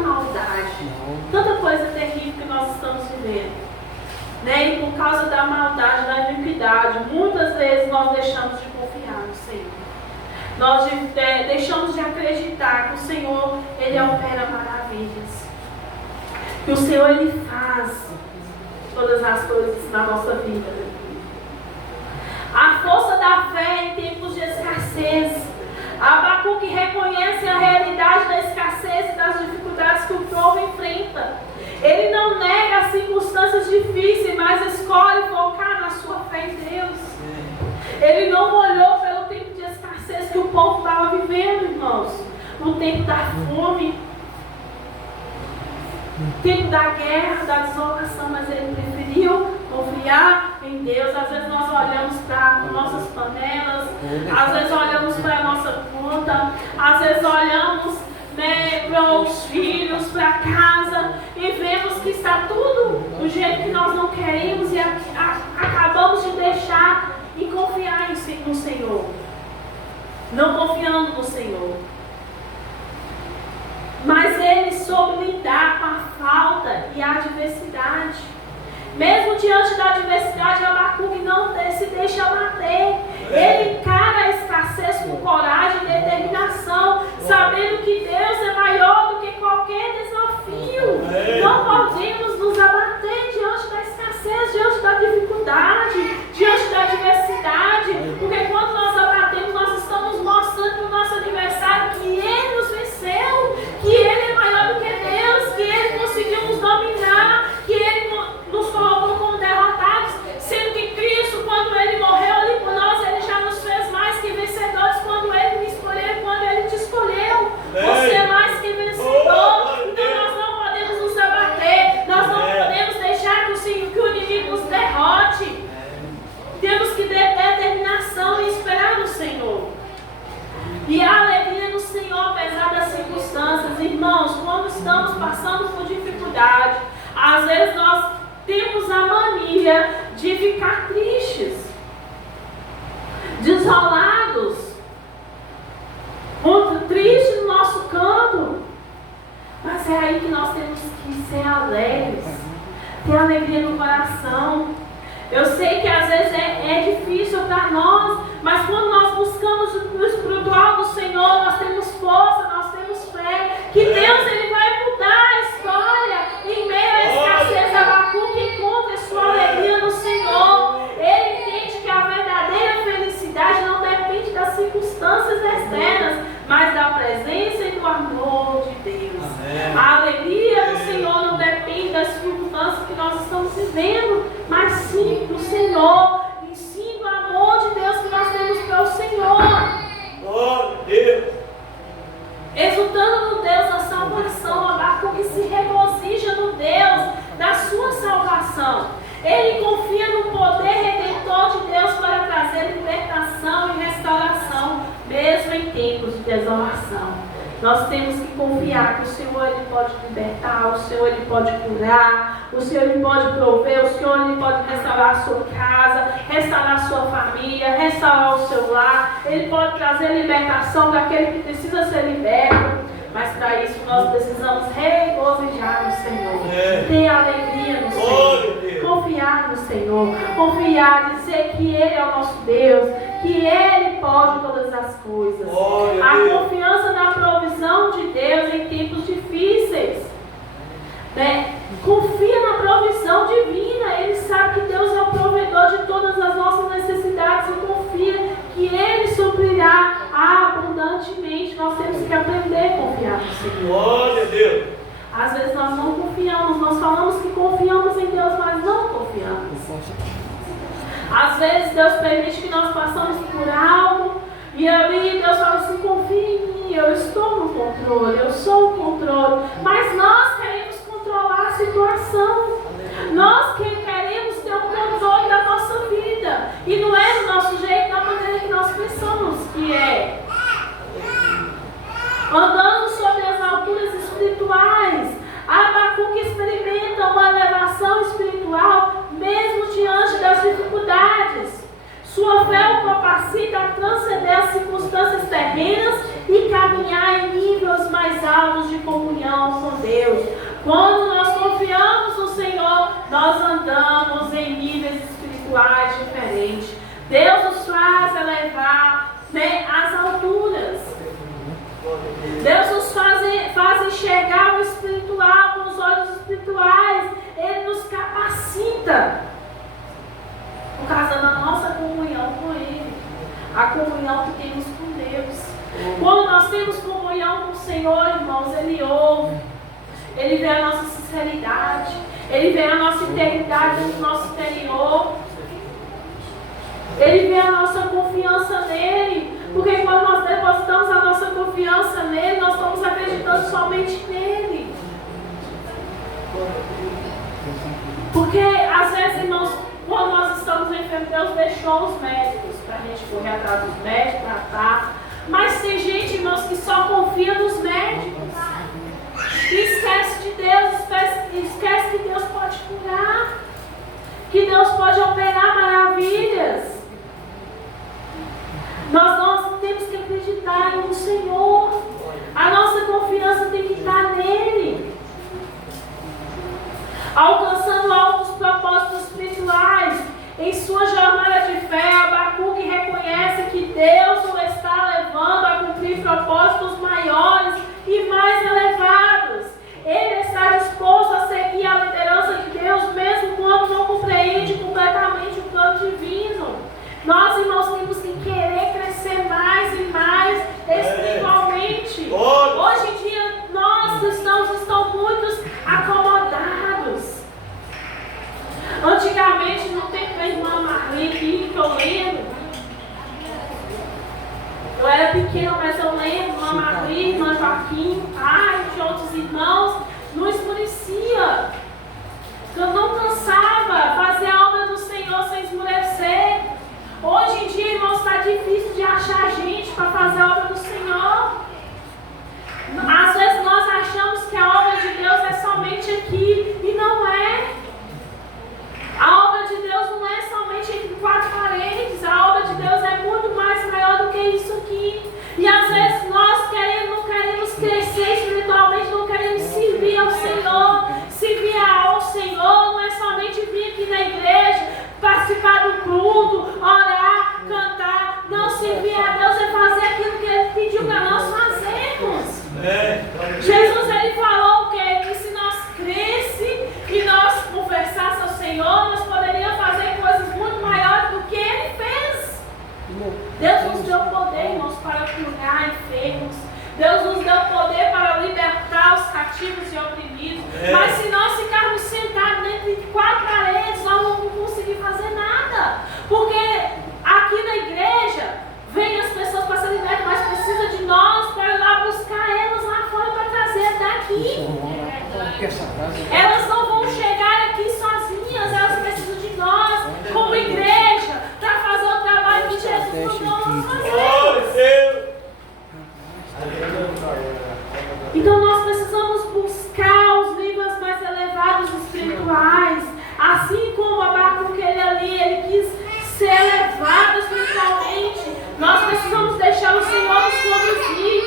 maldade, tanta coisa terrível que nós estamos vivendo, né? E por causa da maldade, da iniquidade, muitas vezes nós deixamos de confiar no Senhor. Nós deixamos de acreditar que o Senhor, Ele opera maravilhas. Que o Senhor, Ele faz todas as coisas na nossa vida. A força da fé em tempos de escassez. Abacuque reconhece a realidade da escassez e das dificuldades que o povo enfrenta. Ele não nega as circunstâncias difíceis, mas escolhe focar na sua fé em Deus. Ele não olhou pelo tempo de escassez que o povo estava vivendo, irmãos. No tempo da fome, no tempo da guerra, da desolação, mas ele preferiu confiar em Deus. Às vezes nós olhamos para nossas panelas, às vezes olhamos para a nossa conta, às vezes olhamos, né, para os filhos, para a casa, e vemos que está tudo do jeito que nós não queremos e acabamos de deixar e confiar no Senhor. Não confiando no Senhor. Mas ele soube lidar com a falta e a adversidade. Mesmo diante da adversidade, Abacuque não se deixa abater. Ele encara a escassez com coragem e determinação, sabendo que Deus é maior do que qualquer desafio. Não podemos nos abater diante da escassez, diante da dificuldade, diante da adversidade, porque quando nós abatemos, nós estamos mostrando para o nosso adversário que ele nos venceu, que ele é maior do que Deus, que ele conseguiu nos dominar, que ele nos colocou como derrotados, sendo que Cristo, quando ele morreu ali por nós, ele já nos fez mais que vencedores quando ele me escolheu, quando ele te escolheu. Você é mais que vencedor. Então nós não podemos nos abater, nós não podemos deixar que o inimigo nos derrote. Temos que ter determinação e esperar no Senhor. E a alegria no Senhor, apesar das circunstâncias. Irmãos, quando estamos passando por dificuldade, às vezes nós temos a mania de ficar tristes, desolados, tristes no nosso canto. Mas é aí que nós temos que ser alegres, ter alegria no coração. Eu sei que às vezes é difícil para nós, mas quando nós buscamos o espiritual do Senhor, nós temos força, nós temos fé, que Deus ele vai mudar a história. Em meio à escassez, Abacuque encontra sua alegria no Senhor. Ele entende que a verdadeira felicidade não depende das circunstâncias externas, mas da presença e do amor de Deus. Amém. A alegria do Senhor não depende das circunstâncias que nós estamos vivendo, mas sim do Senhor, e sim do amor de Deus que nós temos pelo Senhor. Glória a Deus. Exultando no Deus da salvação, Abacuque se regozija no Deus da sua salvação. Ele confia no poder redentor de Deus para trazer libertação e restauração, mesmo em tempos de desolação. Nós temos que confiar que o Senhor ele pode libertar, o Senhor ele pode curar, o Senhor ele pode prover, o Senhor ele pode restaurar a sua casa, restaurar a sua família, restaurar o seu lar. Ele pode trazer libertação daquele que precisa ser liberto. Mas para isso nós precisamos regozijar no Senhor, ter alegria no Senhor, confiar no Senhor, confiar, dizer que Ele é o nosso Deus, que Ele pode todas as coisas. A confiança na provisão de Deus em tempos difíceis, né? Confia na provisão divina. Ele sabe que Deus é o provedor de todas as nossas necessidades e confia que Ele suprirá abundantemente. Nós temos que aprender a confiar no Senhor. Glória a Deus. Às vezes nós não confiamos, nós falamos que confiamos em Deus, mas não confiamos. Às vezes Deus permite que nós passamos por algo e aí Deus fala assim: confia em mim, eu estou no controle, eu sou o controle. Mas nós queremos controlar a situação. Nós queremos ter o controle da nossa vida. E não é do nosso jeito, da maneira que nós pensamos que é. Andando sobre as alturas espirituais, Abacuque experimenta uma elevação espiritual mesmo diante das dificuldades. Sua fé o capacita a transcender as circunstâncias terrenas e caminhar em níveis mais altos de comunhão com Deus. Quando nós confiamos no Senhor, nós andamos em níveis espirituais diferentes. Deus nos faz elevar, né, às alturas. Deus nos faz enxergar o espiritual com os olhos espirituais. Ele nos capacita por causa da nossa comunhão com Ele, a comunhão que temos com Deus. Quando nós temos comunhão com o Senhor, irmãos, Ele ouve, Ele vê a nossa sinceridade, Ele vê a nossa integridade no nosso interior, Ele vê a nossa confiança nele, porque quando nós depositamos a nossa confiança nele, nós estamos acreditando somente nele. Porque às vezes, irmãos, quando nós estamos enfermos, Deus deixou os médicos para a gente correr atrás dos médicos, tratar. Mas tem gente, irmãos, que só confia nos médicos. E esquece de Deus, esquece que Deus pode curar, que Deus pode operar maravilhas. Nós temos que acreditar no Senhor. A nossa confiança tem que estar nele. Alcançando altos propósitos espirituais. Em sua jornada de fé, Abacuque reconhece que Deus o está levando a cumprir propósitos maiores e mais elevados. Ele está disposto a seguir a liderança de Deus, mesmo quando não compreende completamente o plano divino. Nós, irmãos, temos que querer crescer mais e mais espiritualmente. Hoje em dia, nós cristãos estamos muito acomodados. Antigamente, no tempo da irmã Marli, que eu lembro, eu era pequena, mas eu lembro, irmã Marli, irmã Joaquim, pai de outros irmãos, não esmorecia. Eu não cansava fazer a obra do Senhor sem esmorecer. Hoje em dia, irmãos, está difícil de achar gente para fazer a obra do Senhor. Às vezes nós achamos que a obra de Deus é somente aqui, e não é. A obra de Deus não é somente entre quatro paredes, a obra de Deus é muito mais maior do que isso aqui. E às vezes nós não queremos crescer espiritualmente, não queremos servir ao Senhor. Servir ao Senhor não é somente vir aqui na igreja, participar do culto, orar, cantar. Não, servir a Deus é fazer aquilo que Ele pediu para nós fazermos. Jesus, Ele falou o quê? Que se nós crescêssemos e nós conversássemos ao Senhor, nós poderíamos fazer coisas muito maiores do que Ele fez. Deus nos deu poder, irmãos, para curar enfermos. Deus nos deu poder para libertar os cativos e oprimidos. Mas se nós ficarmos sentados dentro de quatro paredes, nós não vamos conseguir fazer nada. Porque aqui na igreja, vem as pessoas para ser libertas, mas precisa de nós para ir lá buscar elas lá fora para trazer daqui. Elas não vão chegar aqui sozinhas, elas precisam de nós, como igreja, para fazer o trabalho que Jesus nos deu a fazer. Então nós precisamos buscar os níveis mais elevados espirituais. Assim como Abacuque, ele quis ser elevado espiritualmente. Nós precisamos deixar o Senhor nos conduzir.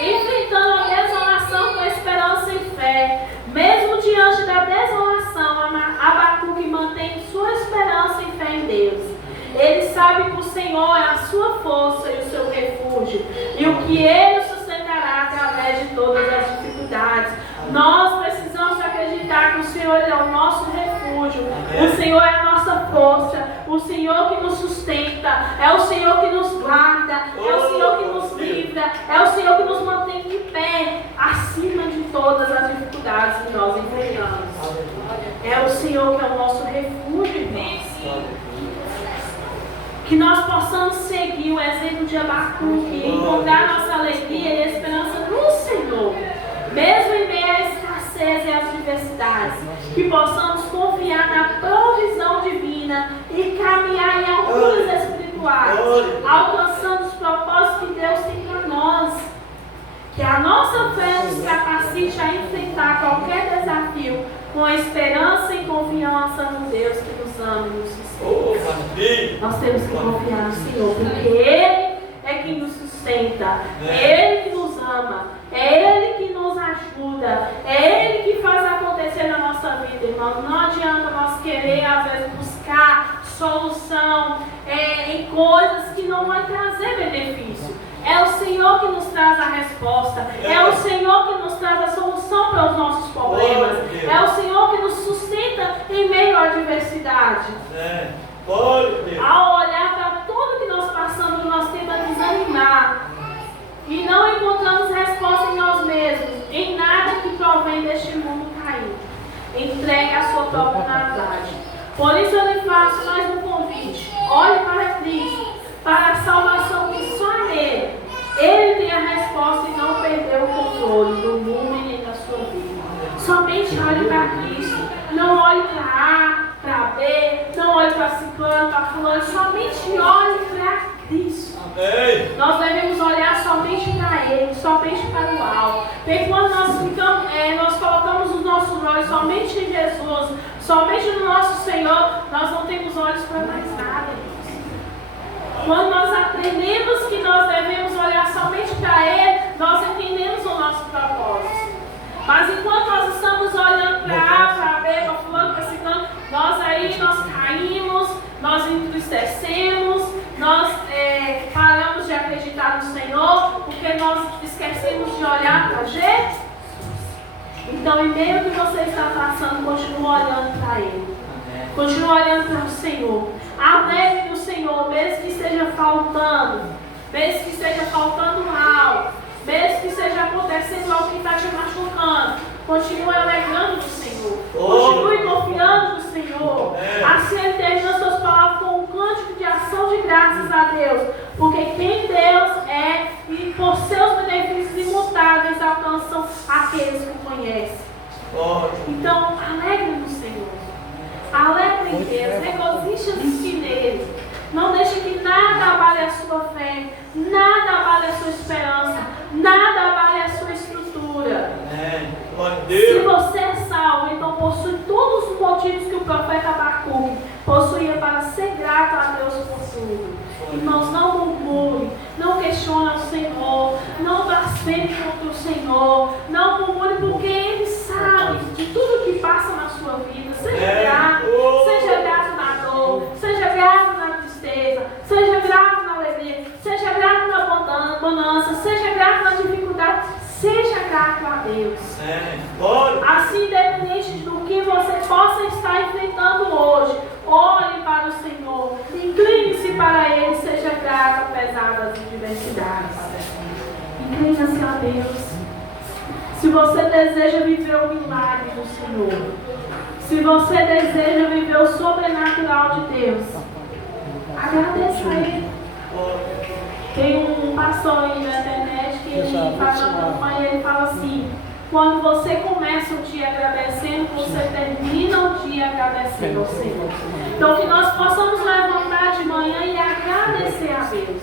Enfrentando a desolação com esperança e fé. Mesmo diante da desolação, Abacuque mantém sua esperança e fé em Deus. Ele sabe que o Senhor é a sua força e o seu refúgio, e o que Ele sustentará através de todas as dificuldades. Nós precisamos acreditar que o Senhor é o nosso refúgio, o Senhor é a nossa força, o Senhor que nos sustenta, é o Senhor que nos guarda, é o Senhor que nos livra, é o Senhor que nos mantém de pé, acima de todas as dificuldades que nós enfrentamos. É o Senhor que é o nosso refúgio, irmãos. Que nós possamos seguir o exemplo de Abacuque e encontrar nossa alegria e esperança no Senhor, mesmo em meio à escassez e às diversidades. Que possamos confiar na provisão divina e caminhar em alturas espirituais, alcançando os propósitos que Deus tem para nós. Que a nossa fé nos capacite a enfrentar qualquer desafio com esperança e confiança no Deus que nos ama e nos sustenta. Nós temos que confiar no Senhor, porque Ele é quem nos sustenta, é Ele que nos ama, é Ele que nos ajuda. ajuda. É Ele que faz acontecer na nossa vida, irmãos. Não adianta nós querer, às vezes, buscar solução em coisas que não vão trazer benefício. É o Senhor que nos traz a resposta. É o Senhor que nos traz a solução para os nossos problemas. É o Senhor que nos sustenta em meio à adversidade. Ao olhar para tudo que nós passamos, nós temos a desanimar. E não encontramos resposta em nós mesmos, em nada que provém deste mundo caído. Entregue a sua própria vontade. Por isso eu lhe faço mais um convite. Olhe para Cristo, para a salvação que só nele. Ele tem a resposta e não perdeu o controle do mundo e nem da sua vida. Somente olhe para Cristo. Não olhe para A, para B, não olhe para ciclano, para fulano. Somente olhe para Cristo. Nós devemos olhar somente para Ele, somente para o alto. Porque quando nós colocamos os nossos olhos somente em Jesus, somente no nosso Senhor, nós não temos olhos para mais nada. Quando nós aprendemos que nós devemos olhar somente para Ele, nós entendemos o nosso propósito. Mas enquanto nós estamos olhando para A, para B, para fulano, para ciclano, nós caímos, nós entristecemos, nós paramos de acreditar no Senhor, porque nós esquecemos de olhar para Jesus. Então, em meio ao que você está passando, continue olhando para Ele. Continue olhando para o Senhor. Alegre no Senhor, mesmo que esteja faltando, mesmo que esteja faltando algo, mesmo que esteja acontecendo algo que está te machucando. Continue alegrando no Senhor. Continue confiando no Senhor. Assim Ele termina suas palavras com um cântico de ação de graças a Deus. Porque quem Deus é e por seus benefícios imutáveis alcançam aqueles que o conhecem. Então, alegre no Senhor. Alegre em Deus. Regozija-se nele. Não deixe que nada abale a sua fé. Nada abale a sua esperança. Nada abale a sua estrutura. Se você é salvo, então possui todos os motivos que o profeta Abacuque possuía para ser grato a Deus por tudo. Irmãos, não murmure, não questione o Senhor, não blasfeme contra o Senhor, não murmure porque Ele sabe de tudo que passa na sua vida. Seja grato na dor, seja grato na tristeza, seja grato na alegria, seja grato na bonança, seja grato na dificuldade. Seja grato a Deus. Assim, independente do que você possa estar enfrentando hoje, olhe para o Senhor, incline-se para Ele, seja grato apesar das adversidades. Incline-se a Deus. Se você deseja viver o milagre do Senhor, se você deseja viver o sobrenatural de Deus, agradeça a Ele. Tem um pastor aí na internet que ele faz uma campanha e ele fala assim: quando você começa o dia agradecendo, você termina o dia agradecendo ao Senhor. Então que nós possamos levantar de manhã e agradecer a Deus.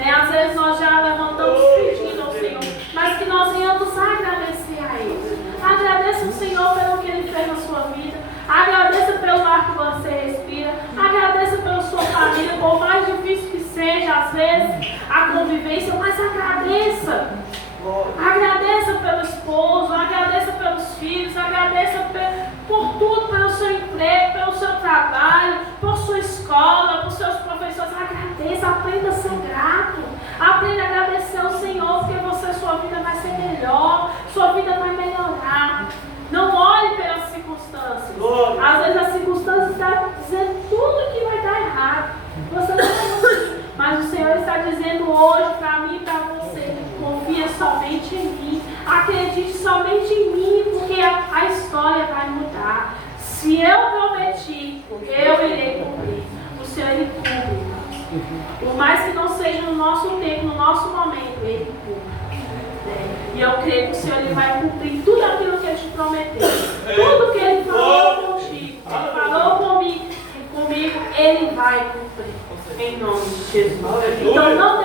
Às vezes nós já levantamos pedindo ao Senhor, mas que nós venhamos agradecer a Ele. Agradeça o Senhor pelo que Ele fez na sua vida. Agradeça pelo ar que você respira. Agradeça pela sua família, por mais difícil que seja, às vezes, a convivência, mas agradeça. Agradeça pelo esposo, agradeça pelos filhos, agradeça por tudo, pelo seu emprego, pelo seu trabalho, por sua escola, por seus professores. Agradeça, aprenda a ser grato. Aprenda a agradecer ao Senhor, porque sua vida vai ser melhor, sua vida vai melhorar. Não olhe pelas circunstâncias. Às vezes as circunstâncias estão dizendo tudo que vai dar errado. Você não vai conseguir. Mas o Senhor está dizendo hoje para mim e para você: confia somente em mim. Acredite somente em mim, porque a história vai mudar. Se eu prometi, eu irei cumprir. O Senhor, Ele cumpre. Por mais que não seja no nosso tempo, no nosso momento, Ele cumpre. E eu creio que o Senhor, Ele vai cumprir tudo aquilo que Ele te prometeu. Tudo que Ele falou contigo, Ele falou comigo, Ele vai cumprir. Em nome de Jesus. Então não